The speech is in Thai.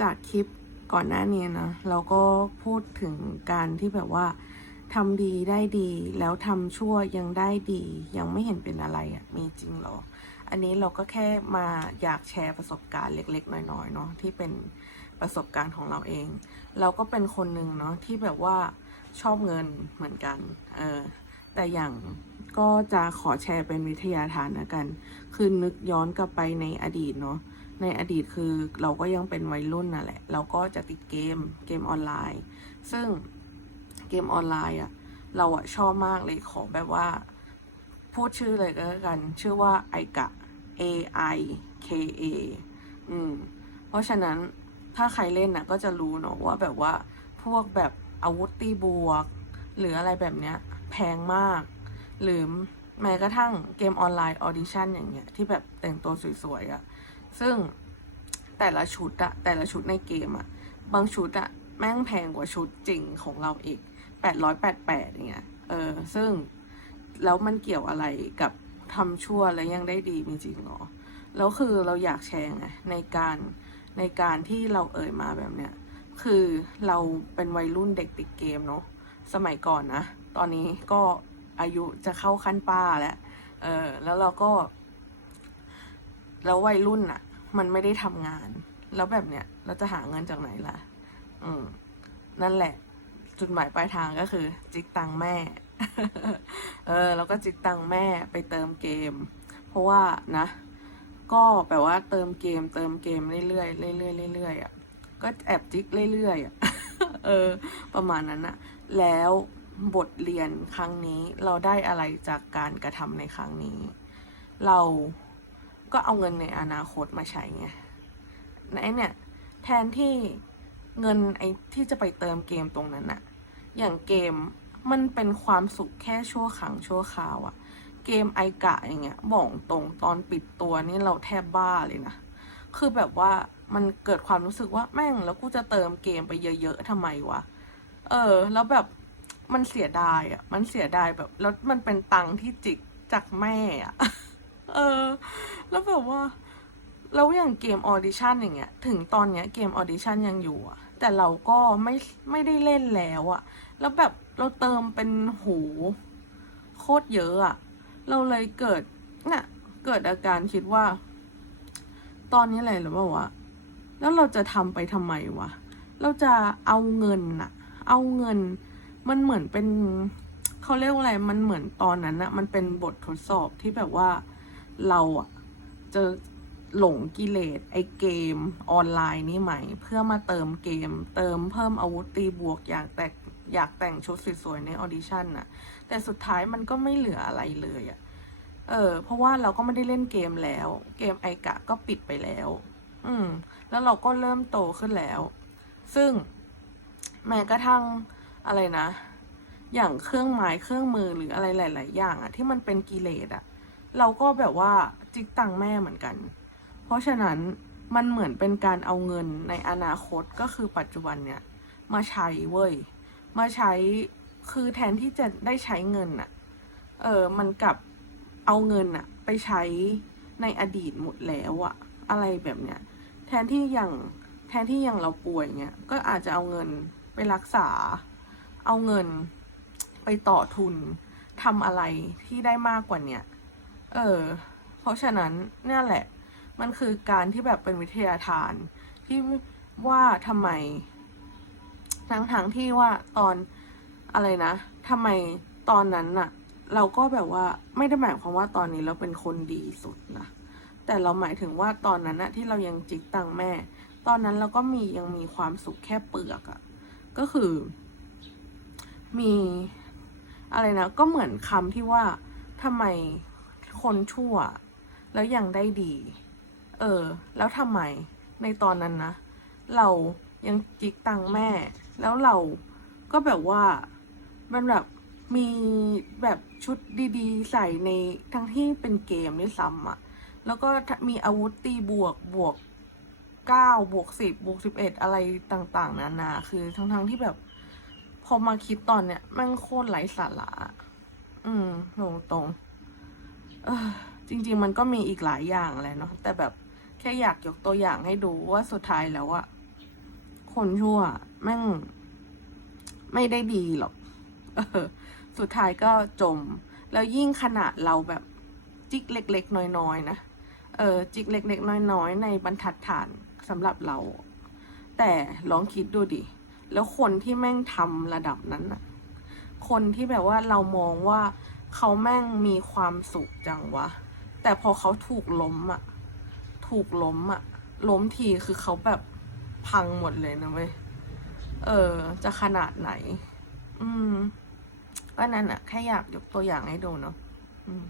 จากคลิปก่อนหน้านี้นะเราก็พูดถึงการที่แบบว่าทำดีได้ดี แล้วทำชั่วยังได้ดี ยังไม่เห็นเป็นอะไรอะ่ะมีจริงหรอ อันนี้เราก็แค่มาอยากแชร์ประสบการณ์เล็ก ๆ น้อยๆเนาะที่เป็นประสบการณ์ของเราเอง เราก็เป็นคนหนึ่งเนาะที่แบบว่าชอบเงินเหมือนกันเออแต่อย่างก็จะขอแชร์เป็นวิทยาทานนะกัน คือนึกย้อนกลับไปในอดีตเนาะ ในอดีตคือเราก็ยังเป็นวัยรุ่นน่ะแหละ เราก็จะติดเกมเกมออนไลน์ ซึ่งเกมออนไลน์อะเราอะชอบมากเลยขอแบบว่า พูดชื่อเลยก็แล้วกัน ชื่อว่าไอกะ A I K A อืม เพราะฉะนั้นถ้าใครเล่นน่ะก็จะรู้เนาะว่าแบบว่าพวกแบบอาวุธตีบวก หรืออะไรแบบเนี้ยแพงมาก หรือแม้กระทั่งเกมออนไลน์ออดิชั่นอย่างเงี้ยที่แบบแต่งตัวสวยๆอะ่ะ ซึ่งแต่ละชุดอะแต่ละชุดในเกมอะบางชุดอะแม่งแพงกว่าชุดจริงของเราอีกแปดร้อยแปดแปดเงี้ยเออซึ่งแล้วมันเกี่ยวอะไรกับทำชั่วแล้วยังได้ดีจริงๆหรอแล้วคือเราอยากแชร์ไงในการในการที่เราเอ่ยมาแบบเนี้ยคือเราเป็นวัยรุ่นเด็กติดเกมเนาะสมัยก่อนนะตอนนี้ก็อายุจะเข้าขั้นป้าแล้วเออแล้วเราก็ แล้ววัยรุ่นอะ มันไม่ได้ทำงาน แล้วแบบเนี้ยเราจะหาเงินจากไหนล่ะ อืม นั่นแหละ จุดหมายปลายทางก็คือ จิกตังแม่ เออ แล้วก็จิกตังแม่ไปเติมเกม เพราะว่านะ ก็แบบว่าเติมเกม เติมเกมเรื่อยๆเรื่อยๆเรื่อยๆอะก็แอบจิกเรื่อยๆอะเออ ประมาณนั้นอะแล้วบทเรียนครั้งนี้เราได้อะไรจากการกระทำในครั้งนี้ เรา ก็เอาเงินในอนาคตมาใช้ไงไอเนี่ยแทนที่เงินไอ้ที่จะไปเติมเกมตรงนั้นอะอย่างเกมมันเป็นความสุขแค่ชั่วครั้งชั่วคราวอะเกมไอกะอย่างเงี้ยบอกตรงตอนปิดตัวนี่เราแทบบ้าเลยนะ คือแบบว่ามันเกิดความรู้สึกว่าแม่งแล้วกูจะเติมเกมไปเยอะๆทำไมวะ เออ แล้วแบบมันเสียดายอะมันเสียดายแบบ แล้วมันเป็นตังค์ที่จิกจากแม่อะ เออ แล้วแบบว่า แล้วอย่างเกมออดิชั่นอย่างเงี้ย ถึงตอนเนี้ยเกมออดิชั่นยังอยู่อะแต่เราก็ไม่ไม่ได้เล่นแล้วอะแล้วแบบเราเติมเป็นหูโคตรเยอะอะเราเลยเกิดน่ะ เกิดอาการคิดว่า ตอนนี้อะไรหรือเปล่าวะแล้วเราจะทำไปทำไมวะ เราจะเอาเงินอะเอาเงิน มันเหมือนเป็นเขาเรียกว่าอะไร มันเหมือนตอนนั้นอะมันเป็นบททดสอบที่แบบว่า เราอะจะหลงกิเลสไอเกมออนไลน์นี่ไหม เพื่อมาเติมเกม เติมเพิ่มอาวุธตีบวกอยากแต่อยากแต่งชุดสวยๆในออดิชั่นน่ะ แต่สุดท้ายมันก็ไม่เหลืออะไรเลยอะเออ เพราะว่าเราก็ไม่ได้เล่นเกมแล้ว เกมไอกะก็ปิดไปแล้ว อืม แล้วเราก็เริ่มโตขึ้นแล้ว ซึ่งแม้กระทั่งอะไรนะ อย่างเครื่องไม้เครื่องมือหรืออะไรหลาย ๆ อย่างอะที่มันเป็นกิเลสอะ เราก็แบบว่าจิกตังแม่เหมือนกัน เพราะฉะนั้นมันเหมือนเป็นการเอาเงินในอนาคตก็คือปัจจุบันเนี่ยมาใช้เว้ย มาใช้คือแทนที่จะได้ใช้เงินอะเออมันกลับเอาเงินอะไปใช้ในอดีตหมดแล้วอะอะไรแบบเนี้ยแทนที่อย่างแทนที่อย่างเราป่วยเงี้ยก็อาจจะเอาเงินไปรักษา เอาเงินไปต่อทุนทำอะไรที่ได้มากกว่าเนี้ย เออ เพราะฉะนั้นเนี่ยแหละ มันคือการที่แบบเป็นวิทยาทานที่ว่าทำไม ทั้งทั้งๆที่ว่าตอนอะไรนะทำไมตอนนั้นน่ะ เราก็แบบว่าไม่ได้หมายความว่าตอนนี้เราเป็นคนดีสุดนะแต่เราหมายถึงว่าตอนนั้นน่ะที่เรายังจิกตังแม่ ตอนนั้นเราก็มียังมีความสุขแค่เปลือกอะ่ะ ก็คือ มีอะไรนะ ก็เหมือนคำที่ว่าทำไม คนชั่ว แล้วยังได้ดี เออ แล้วทำไมในตอนนั้นนะ เรายังจิกตังแม่ แล้วเราก็แบบว่ามันแบบมีแบบชุดดีๆ ใส่ในทั้งที่เป็นเกมด้วยซ้ำอะแล้วก็มีอาวุธตีบวกบวกเก้าบวกสิบบวกสิบเอ็ดอะไรต่างๆ นานาคือทั้งๆที่แบบ พอมาคิดตอนเนี้ยมันโคตรไร้สาระ อืมตรงตรงๆ จริง ๆ มันก็มีอีกหลายอย่างแหละเนาะแต่แบบแค่อยากยกตัวอย่างให้ดูว่าสุดท้ายแล้วอะคนชั่วแม่งไม่ได้ดีหรอกออสุดท้ายก็จม แล้วยิ่งขนาดเราแบบจิกเล็ก ๆ น้อยๆนะเออจิกเล็ก ๆ น้อยๆในบรรทัดฐานสำหรับเรา แต่ลองคิดดูดิ แล้วคนที่แม่งทำระดับนั้นน่ะคนที่แบบว่าเรามองว่า เขาแม่งมีความสุขจังวะ แต่พอเขาถูกล้มอะถูกล้มอะล้มทีคือเขาแบบพังหมดเลยนะเว้ย เออ จะขนาดไหน อืมก็นั่นอะแค่อยากยกตัวอย่างให้ดูเนาะ อืม